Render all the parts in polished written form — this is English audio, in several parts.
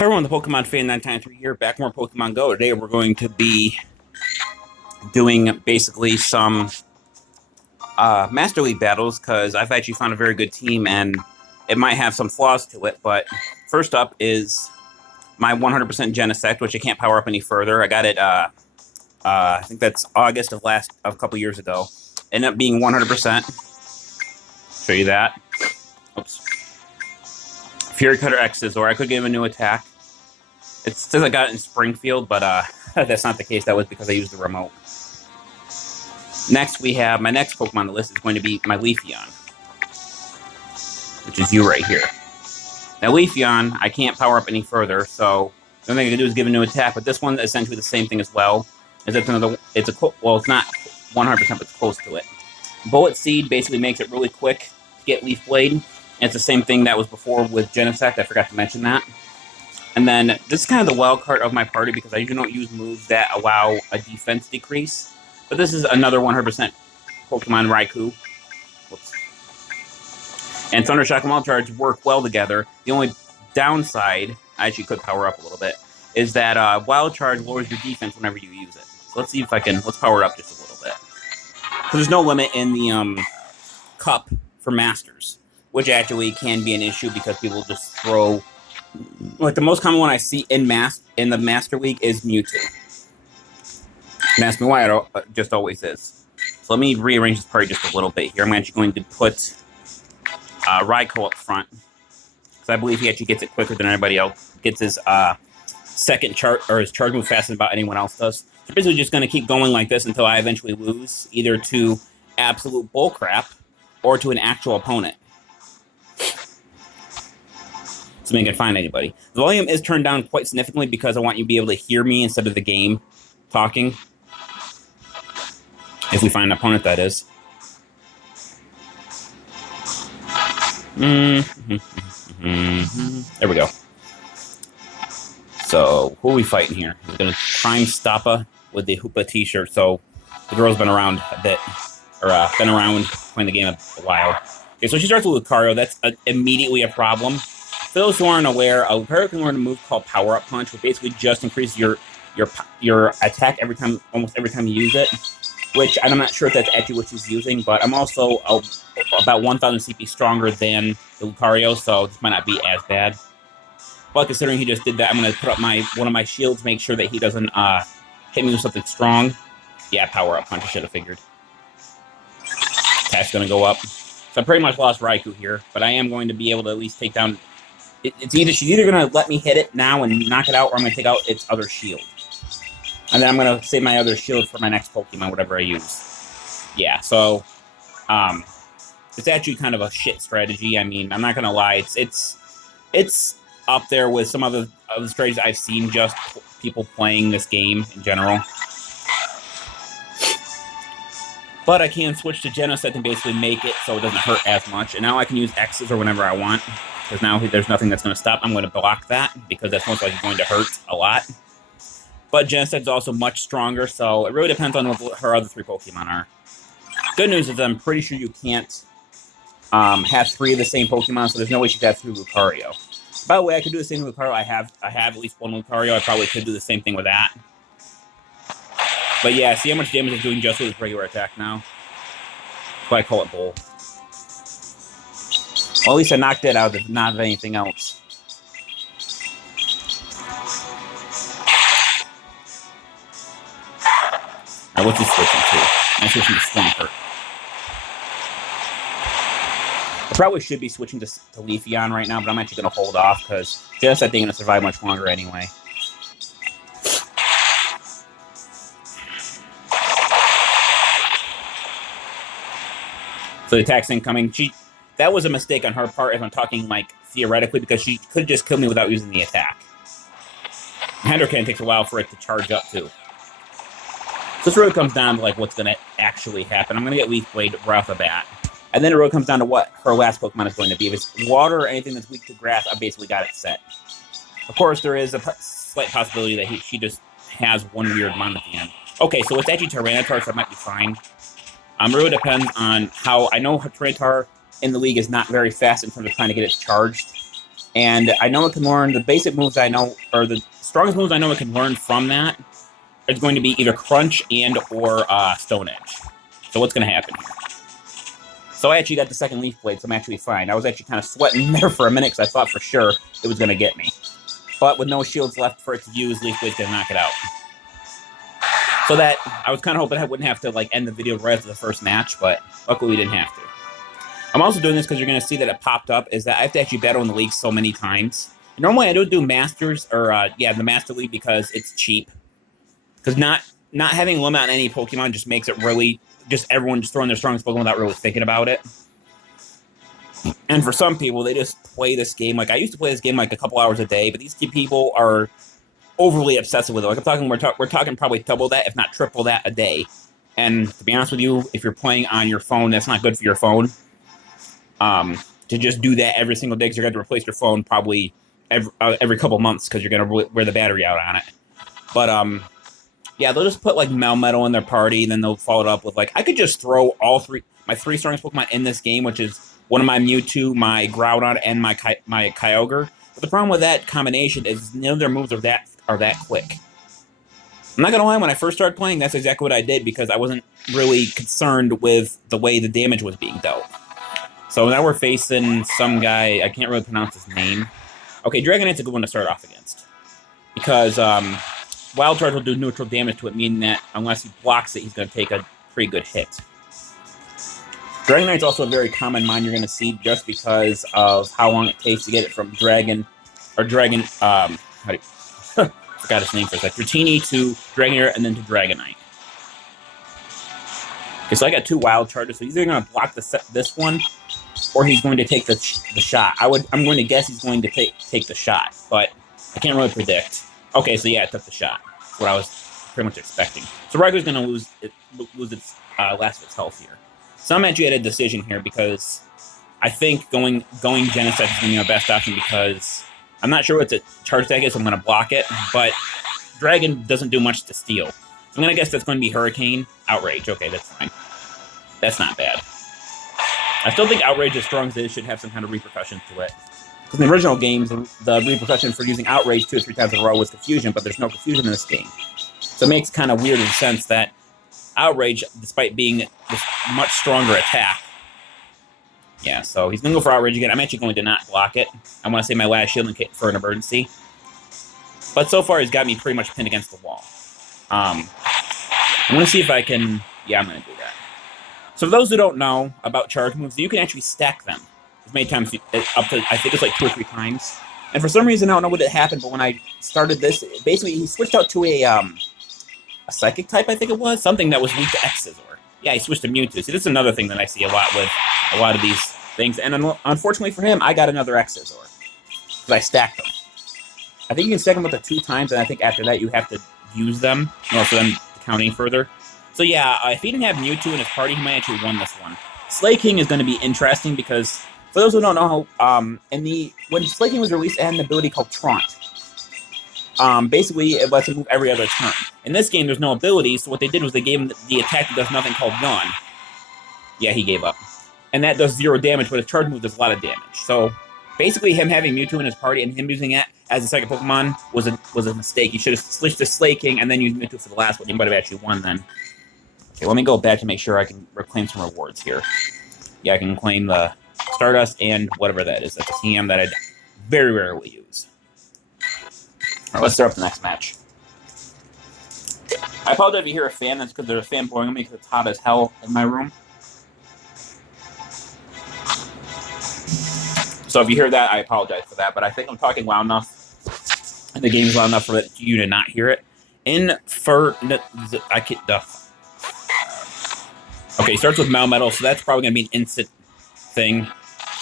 Everyone, the Pokemon fan 993 here, back more Pokemon Go. Today we're going to be doing basically some Master League battles, because I've actually found a very good team, and it might have some flaws to it, but first up is my 100% Genesect, which I can't power up any further. I got it, I think that's August of a couple years ago. Ended up being 100%. Show you that. Oops. Fury Cutter X's, or I could give him a new attack. It says I got it in Springfield, but that's not the case. That was because I used the remote. Next, we have my next Pokemon on the list is going to be my Leafeon, which is you right here. Now, Leafeon, I can't power up any further, so the only thing I can do is give a new attack, but this one's essentially the same thing as well. It's not 100%, but it's close to it. Bullet Seed basically makes it really quick to get Leaf Blade. And it's the same thing that was before with Genesect. I forgot to mention that. And then this is kind of the wild card of my party because I usually don't use moves that allow a defense decrease. But this is another 100% Pokemon Raikou. Whoops. And Thunder Shock and Wild Charge work well together. The only downside, I actually could power up a little bit, is that Wild Charge lowers your defense whenever you use it. So let's see if I can, let's power it up just a little bit. So there's no limit in the cup for Masters, which actually can be an issue because people just throw... Like, the most common one I see in the Master League is Mewtwo. And ask me why it just always is. So let me rearrange this party just a little bit here. I'm actually going to put Raikou up front, because I believe he actually gets it quicker than anybody else. Gets his second charge, or his charge move faster than about anyone else does. So basically just going to keep going like this until I eventually lose, either to absolute bullcrap or to an actual opponent. So I can find anybody. The volume is turned down quite significantly because I want you to be able to hear me instead of the game talking. If we find an opponent, that is. There we go. So, who are we fighting here? We're going to Prime Stappa with the Hoopa t-shirt. So, the girl's been around a bit, or been around playing the game a while. Okay, so she starts with Lucario. That's immediately a problem. For those who aren't aware, Lucario can learn a move called Power Up Punch, which basically just increases your attack almost every time you use it. Which I'm not sure if that's actually what she's using, but I'm also about 1,000 CP stronger than the Lucario, so this might not be as bad. But considering he just did that, I'm going to put up one of my shields, make sure that he doesn't hit me with something strong. Yeah, Power Up Punch, I should have figured. Attack's going to go up. So I pretty much lost Raikou here, but I am going to be able to at least take down... She's either going to let me hit it now and knock it out, or I'm going to take out its other shield. And then I'm going to save my other shield for my next Pokemon, whatever I use. Yeah, so... it's actually kind of a shit strategy. I mean, I'm not going to lie. It's up there with some other strategies I've seen, just people playing this game in general. But I can switch to Genesect and basically make it so it doesn't hurt as much. And now I can use X's or whenever I want. Because now there's nothing that's going to stop. I'm going to block that, because that's most likely going to hurt a lot. But Genesect is also much stronger, so it really depends on what her other three Pokemon are. Good news is I'm pretty sure you can't have three of the same Pokemon, so there's no way she could have three Lucario. By the way, I could do the same with Lucario. I have at least one Lucario. I probably could do the same thing with that. But yeah, see how much damage it's doing just with its regular attack now? That's why I call it Bull. Well, at least I knocked it out, if not anything else. Alright, what's he switching to? I'm switching to Swampert. I probably should be switching to Leafeon right now, but I'm actually going to hold off, because just I think I'm going to survive much longer anyway. So the attack's incoming. That was a mistake on her part, if I'm talking, like, theoretically, because she could just kill me without using the attack. Handorcan takes a while for it to charge up, too. So this really comes down to, like, what's going to actually happen. I'm going to get Leaf Blade right off the bat. And then it really comes down to what her last Pokemon is going to be. If it's water or anything that's weak to grass, I basically got it set. Of course, there is a slight possibility that she just has one weird mon at the end. Okay, so it's actually Tyranitar, so it might be fine. It really depends on how... I know Tyranitar in the league is not very fast in terms of trying to get it charged. And I know it can learn the basic moves I know, or the strongest moves I know it can learn from that is going to be either Crunch and or Stone Edge. So what's going to happen here? So I actually got the second Leaf Blade, so I'm actually fine. I was actually kind of sweating there for a minute because I thought for sure it was going to get me. But with no shields left for it to use, Leaf Blade's going to knock it out. So that, I was kind of hoping I wouldn't have to like end the video right after the first match, but luckily we didn't have to. I'm also doing this because you're going to see that it popped up, is that I have to actually battle in the league so many times. Normally I don't do Masters, or the Master League, because it's cheap. Because not having a limit on any Pokemon just makes it really, just everyone just throwing their strongest Pokemon without really thinking about it. And for some people, they just play this game. Like, I used to play this game like a couple hours a day, but these people are overly obsessive with it. Like, I'm talking, we're talking probably double that, if not triple that a day. And to be honest with you, if you're playing on your phone, that's not good for your phone. To just do that every single day, because you're going to replace your phone probably every couple months because you're going to wear the battery out on it. But, yeah, they'll just put, like, Melmetal in their party, and then they'll follow it up with, like, I could just throw my three strongest Pokemon in this game, which is one of my Mewtwo, my Groudon, and my Kyogre. But the problem with that combination is none of their moves are that quick. I'm not going to lie, when I first started playing, that's exactly what I did, because I wasn't really concerned with the way the damage was being dealt. So now we're facing some guy, I can't really pronounce his name. Okay, Dragonite's a good one to start off against. Because Wild Charge will do neutral damage to it, meaning that unless he blocks it, he's going to take a pretty good hit. Dragonite's also a very common mon you're going to see just because of how long it takes to get it from forgot his name for a sec. Giratina to Dragonair and then to Dragonite. Okay, so I got two Wild Charges, so he's either going to block this one, or he's going to take the shot. I'm going to guess he's going to take the shot, but I can't really predict. Okay, so yeah, it took the shot. That's what I was pretty much expecting. So Raigo's going to lose its last of its health here. So I'm actually at a decision here because I think going Genesect is going to be my best option because I'm not sure what the charge attack is, so I'm going to block it, but Dragon doesn't do much to steal. So I'm going to guess that's going to be Hurricane. Outrage. Okay, that's fine. That's not bad. I still think Outrage, as strong as it is, should have some kind of repercussion to it. Because in the original games, the repercussion for using Outrage 2 or 3 times in a row was Confusion, but there's no Confusion in this game. So it makes it kind of weird in the sense that Outrage, despite being this much stronger attack. Yeah, so he's going to go for Outrage again. I'm actually going to not block it. I want to save my last shield for an emergency. But so far, he's got me pretty much pinned against the wall. I'm going to see if I can... Yeah, I'm going to do that. So for those who don't know about charge moves, you can actually stack them as many times, up to, I think it's like 2 or 3 times. And for some reason, I don't know what happened, but when I started this, basically he switched out to a Psychic type, I think it was. Something that was weak to X-Scissor. Yeah, he switched to Mewtwo. See, this is another thing that I see a lot with a lot of these things. And unfortunately for him, I got another X-Scissor. Because I stacked them. I think you can stack them up to 2 times, and I think after that you have to use them in order for them to count any further. So yeah, if he didn't have Mewtwo in his party, he might actually won this one. Slay King is going to be interesting because, for those who don't know, when Slay King was released, it had an ability called Taunt. Basically, it lets him move every other turn. In this game, there's no ability, so what they did was they gave him the attack that does nothing called Yawn. Yeah, he gave up. And that does 0 damage, but his charge move does a lot of damage. So, basically, him having Mewtwo in his party and him using it as a second Pokemon was a mistake. He should have switched to Slay King and then used Mewtwo for the last one. He might have actually won then. Okay, let me go back to make sure I can reclaim some rewards here. Yeah, I can claim the Stardust and whatever that is. That's a TM that I'd very rarely use. Alright, let's start up the next match. I apologize if you hear a fan. That's because there's a fan blowing on me because it's hot as hell in my room. So if you hear that, I apologize for that. But I think I'm talking loud enough, and the game is loud enough for you to not hear it. Okay, starts with Melmetal, so that's probably going to be an instant thing.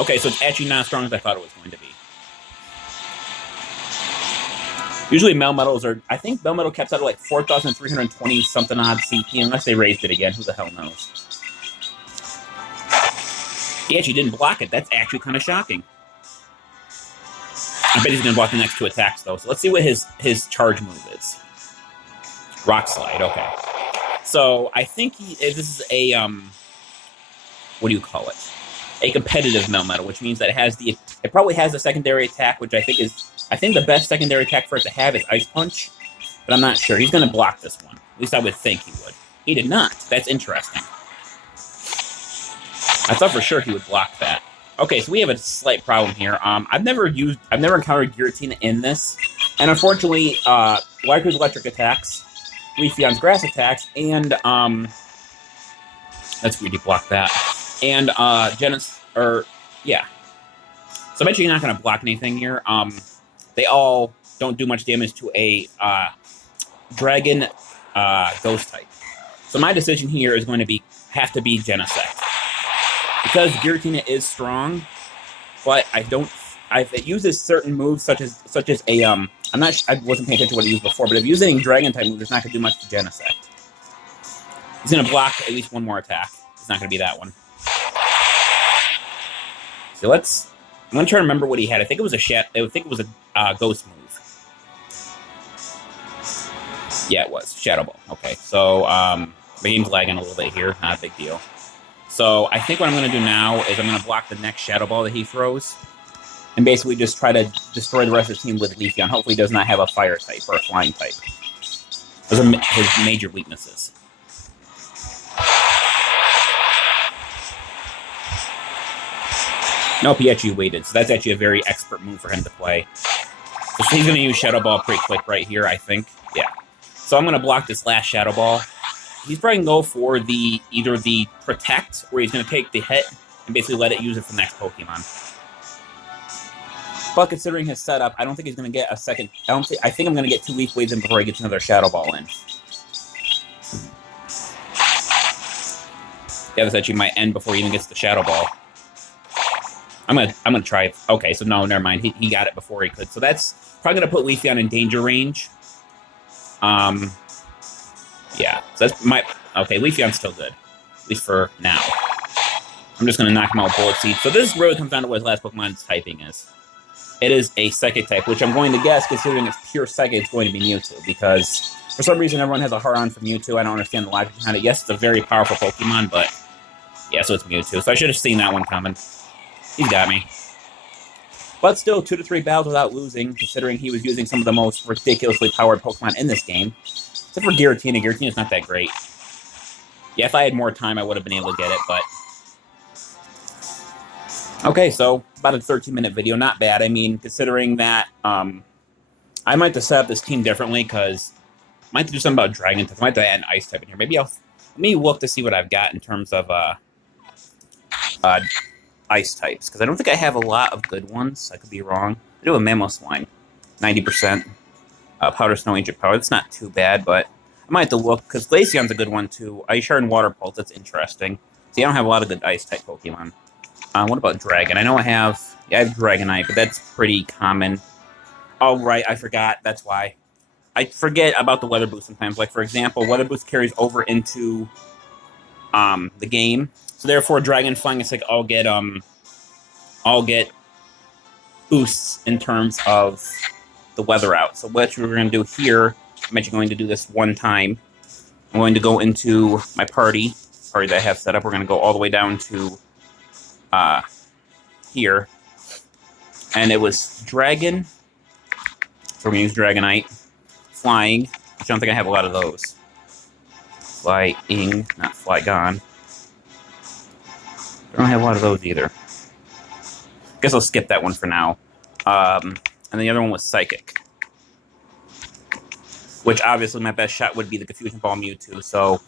Okay, so it's actually not as strong as I thought it was going to be. Usually Melmetals are... I think Melmetal caps out at like 4,320 something odd CP, unless they raised it again. Who the hell knows? He actually didn't block it. That's actually kind of shocking. I bet he's going to block the next 2 attacks, though. So let's see what his charge move is. Rock Slide, okay. So I think this is a... what do you call it? a competitive Melmetal, which means that it probably has a secondary attack, which I think the best secondary attack for it to have is Ice Punch, but I'm not sure. He's going to block this one. At least I would think he would. He did not. That's interesting. I thought for sure he would block that. Okay, so we have a slight problem here. I've never encountered Giratina in this, and unfortunately, Raichu's electric attacks, Leafeon's grass attacks, and that's weird. He blocked that, and yeah. So I'm actually not going to block anything here. They all don't do much damage to a Dragon Ghost type. So my decision here is going to have to be Genesect. Because Giratina is strong, but it uses certain moves such as a I wasn't paying attention to what it used before, but if using Dragon type moves, it's not gonna do much to Genesect. He's gonna block at least one more attack. It's not gonna be that one. So I'm gonna try to remember what he had. I think it was a ghost move. Yeah, it was Shadow Ball. Okay, so the game's lagging a little bit here. Not a big deal. So I think what I'm going to do now is I'm going to block the next Shadow Ball that he throws, and basically just try to destroy the rest of the team with Leafeon. Hopefully he does not have a Fire type or a Flying type. Those are his major weaknesses. Nope, he actually waited, so that's actually a very expert move for him to play. So he's going to use Shadow Ball pretty quick right here, I think. Yeah. So I'm going to block this last Shadow Ball. He's probably going to go for either the Protect, or he's going to take the hit and basically let it use it for the next Pokemon. But considering his setup, I don't think he's going to get a second. I think I'm going to get 2 Leaf Blades in before he gets another Shadow Ball in. Yeah, this actually might end before he even gets the Shadow Ball. I'm gonna try it. Okay, so no, never mind. He got it before he could. So that's probably going to put Leafeon in danger range. Yeah, so that's okay, Leafeon's still good. At least for now. I'm just going to knock him out with Bullet Seed. So this really comes down to what his last Pokemon's typing is. It is a Psychic type, which I'm going to guess, considering it's pure Psychic, it's going to be Mewtwo. Because for some reason, everyone has a hard-on for Mewtwo. I don't understand the logic behind it. Yes, it's a very powerful Pokemon, but yeah, so it's Mewtwo. So I should have seen that one coming. He's got me. But still, 2 to 3 battles without losing, considering he was using some of the most ridiculously powered Pokemon in this game. Except for Giratina. Giratina's not that great. Yeah, if I had more time, I would have been able to get it, but... Okay, so about a 13-minute video. Not bad. I mean, considering that, I might have to set up this team differently, because I might have to do something about Dragon type. I might have to add an Ice type in here. Let me look to see what I've got in terms of Ice types, because I don't think I have a lot of good ones. I could be wrong. I do have Mamoswine. 90%. Powder Snow, Ancient Power. That's not too bad, but I might have to look, because Glaceon's a good one, too. Ice Shard and Water Pulse, that's interesting. See, I don't have a lot of good Ice-type Pokemon. What about Dragon? I know I have Dragonite, but that's pretty common. Oh, right, I forgot. That's why. I forget about the Weather Boost sometimes. Like, for example, Weather Boost carries over into the game. So, therefore, Dragon, Flying, and Psychic all get boosts in terms of the weather out. So what we're going to do here, I'm actually going to do this one time. I'm going to go into my party that I have set up. We're going to go all the way down to here. And it was Dragon. So we're going to use Dragonite. Flying, which I don't think I have a lot of those. Flying, not Flygon. I don't have a lot of those either. Guess I'll skip that one for now. And the other one was Psychic. Which, obviously, my best shot would be the Confusion Ball Mewtwo. So,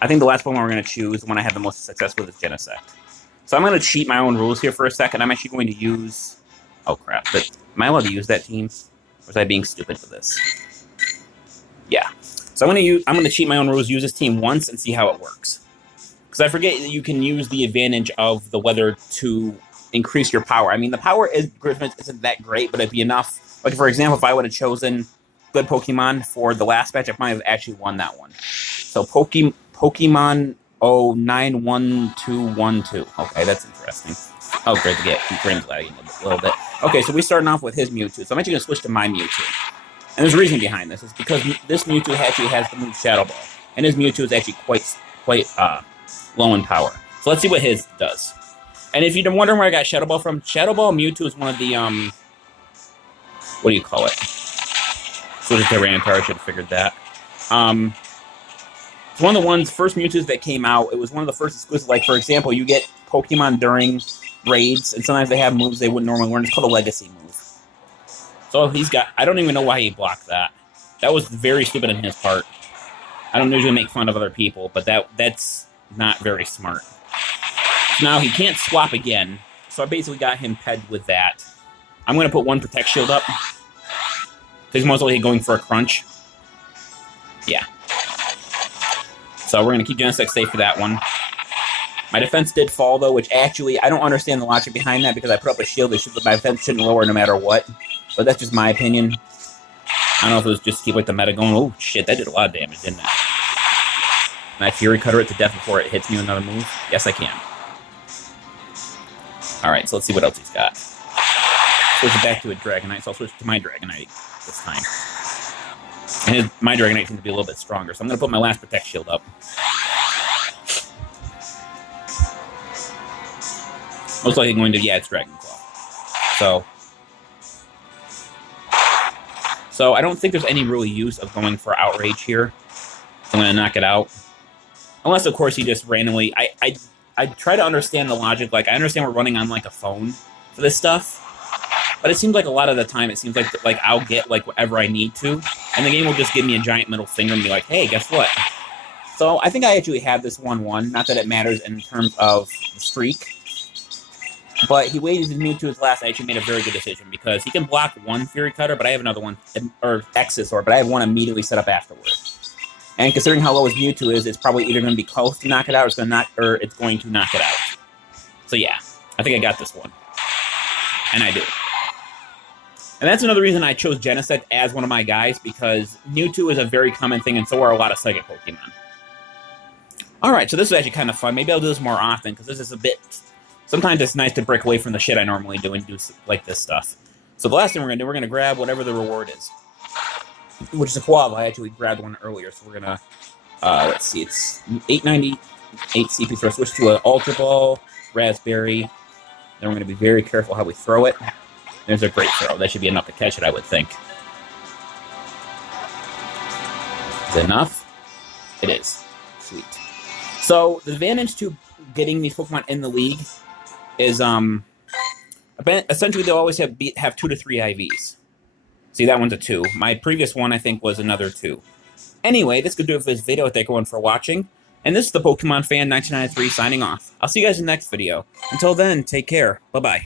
I think the last one we're going to choose, the one I have the most success with, is Genesect. So, I'm going to cheat my own rules here for a second. I'm actually going to use... Oh, crap. But am I allowed to use that team? Or was I being stupid for this? Yeah. So, I'm going to cheat my own rules, use this team once, and see how it works. Because I forget that you can use the advantage of the weather to increase your power. I mean, the power isn't that great, but it'd be enough. Like, for example, if I would have chosen good Pokemon for the last match, I might have actually won that one. So, Pokemon 091212. Okay, that's interesting. Oh, great to get Grim's lagging a little bit. Okay, so we're starting off with his Mewtwo. So I'm actually going to switch to my Mewtwo. And there's a reason behind this. It's because this Mewtwo actually has the move Shadow Ball. And his Mewtwo is actually quite low in power. So let's see what his does. And if you're wondering where I got Shadow Ball from, Shadow Ball Mewtwo is one of the, what do you call it? So it's Tyranitar, I should have figured that. It's one of the first Mewtwo's that came out. It was one of the first exclusive. Like, for example, you get Pokemon during raids, and sometimes they have moves they wouldn't normally learn. It's called a Legacy move. So he's got... I don't even know why he blocked that. That was very stupid on his part. I don't usually make fun of other people, but that's not very smart. Now, he can't swap again, so I basically got him pegged with that. I'm going to put one Protect Shield up. He's most likely going for a Crunch. Yeah. So we're going to keep Genesect safe for that one. My defense did fall, though, which actually, I don't understand the logic behind that, because I put up a shield. My defense shouldn't lower no matter what. But that's just my opinion. I don't know if it was just to keep like the meta going. Oh, shit, that did a lot of damage, didn't it? Can I Fury Cutter it to death before it hits me with another move? Yes, I can. Alright, so let's see what else he's got. Switch it back to a Dragonite, so I'll switch to my Dragonite this time. And my Dragonite seems to be a little bit stronger, so I'm going to put my last Protect Shield up. Most likely going to, yeah, it's Dragon Claw. So I don't think there's any real use of going for Outrage here. So I'm going to knock it out. Unless, of course, he just randomly... I try to understand the logic. Like, I understand we're running on, like, a phone for this stuff. But it seems like a lot of the time, it seems like I'll get, like, whatever I need to. And the game will just give me a giant middle finger and be like, hey, guess what? So I think I actually have this 1-1. Not that it matters in terms of the streak. But he waited to move to his last. I actually made a very good decision because he can block one Fury Cutter, but I have another one, or Exisor, but I have one immediately set up afterwards. And considering how low his Mewtwo is, it's probably either going to be close to knock it out, or it's going to knock it out. So yeah, I think I got this one. And I do. And that's another reason I chose Genesect as one of my guys, because Mewtwo is a very common thing, and so are a lot of Psychic Pokemon. Alright, so this is actually kind of fun. Maybe I'll do this more often, because this is a bit... Sometimes it's nice to break away from the shit I normally do and do, like, this stuff. So the last thing we're going to do, we're going to grab whatever the reward is. Which is a Quava. I actually grabbed one earlier, so we're going to... let's see, it's 898 CP, so switch to an Ultra Ball, Raspberry. Then we're going to be very careful how we throw it. There's a great throw. That should be enough to catch it, I would think. Is it enough? It is. Sweet. So, the advantage to getting these Pokemon in the league is, essentially they'll always have 2 to 3 IVs. See, that one's a 2. My previous one, I think, was another 2. Anyway, this could do it for this video. Thank everyone for watching. And this is the Pokemon Fan 1993 signing off. I'll see you guys in the next video. Until then, take care. Bye-bye.